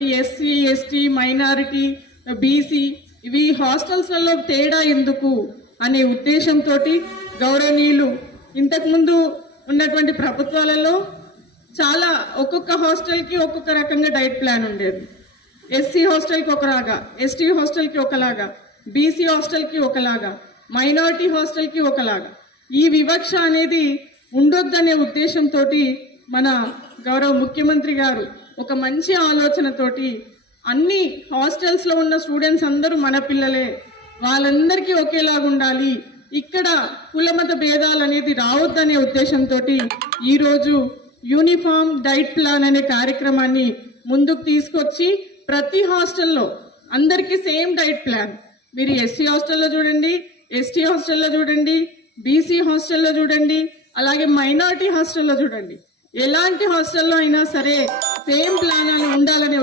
SC ST minority BC ఇవి హాస్టల్స్లలో తేడా ఎందుకు అనే ఉద్దేశంతో గౌరవనీయులు ఇంతకుముందు ఉన్నటువంటి ప్రభుత్వాలలో చాలా ఒక్కొక్క హాస్టల్కి ఒక్కొక్క రకంగా డైట్ ప్లాన్ ఉండేది. ఎస్సీ హాస్టల్కి ఒకలాగా, ఎస్టీ హాస్టల్కి ఒకలాగా, బీసీ హాస్టల్కి ఒకలాగా, మైనారిటీ హాస్టల్కి ఒకలాగా. ఈ వివక్ష అనేది ఉండొద్దనే ఉద్దేశంతో మన గౌరవ ముఖ్యమంత్రి గారు ఒక మంచి ఆలోచనతోటి అన్ని హాస్టల్స్లో ఉన్న స్టూడెంట్స్ అందరూ మన పిల్లలే, వాళ్ళందరికీ ఒకేలాగా ఉండాలి, ఇక్కడ కులమత భేదాలు అనేది రావద్దనే ఉద్దేశంతో ఈరోజు యూనిఫామ్ డైట్ ప్లాన్ అనే కార్యక్రమాన్ని ముందుకు తీసుకొచ్చి ప్రతి హాస్టల్లో అందరికీ సేమ్ డైట్ ప్లాన్, మీరు ఎస్సీ హాస్టల్లో చూడండి, ఎస్టీ హాస్టల్లో చూడండి, బీసీ హాస్టల్లో చూడండి, అలాగే మైనారిటీ హాస్టల్లో చూడండి, ఎలాంటి హాస్టల్లో అయినా సరే సేమ్ ప్లాన్ అని ఉండాలనే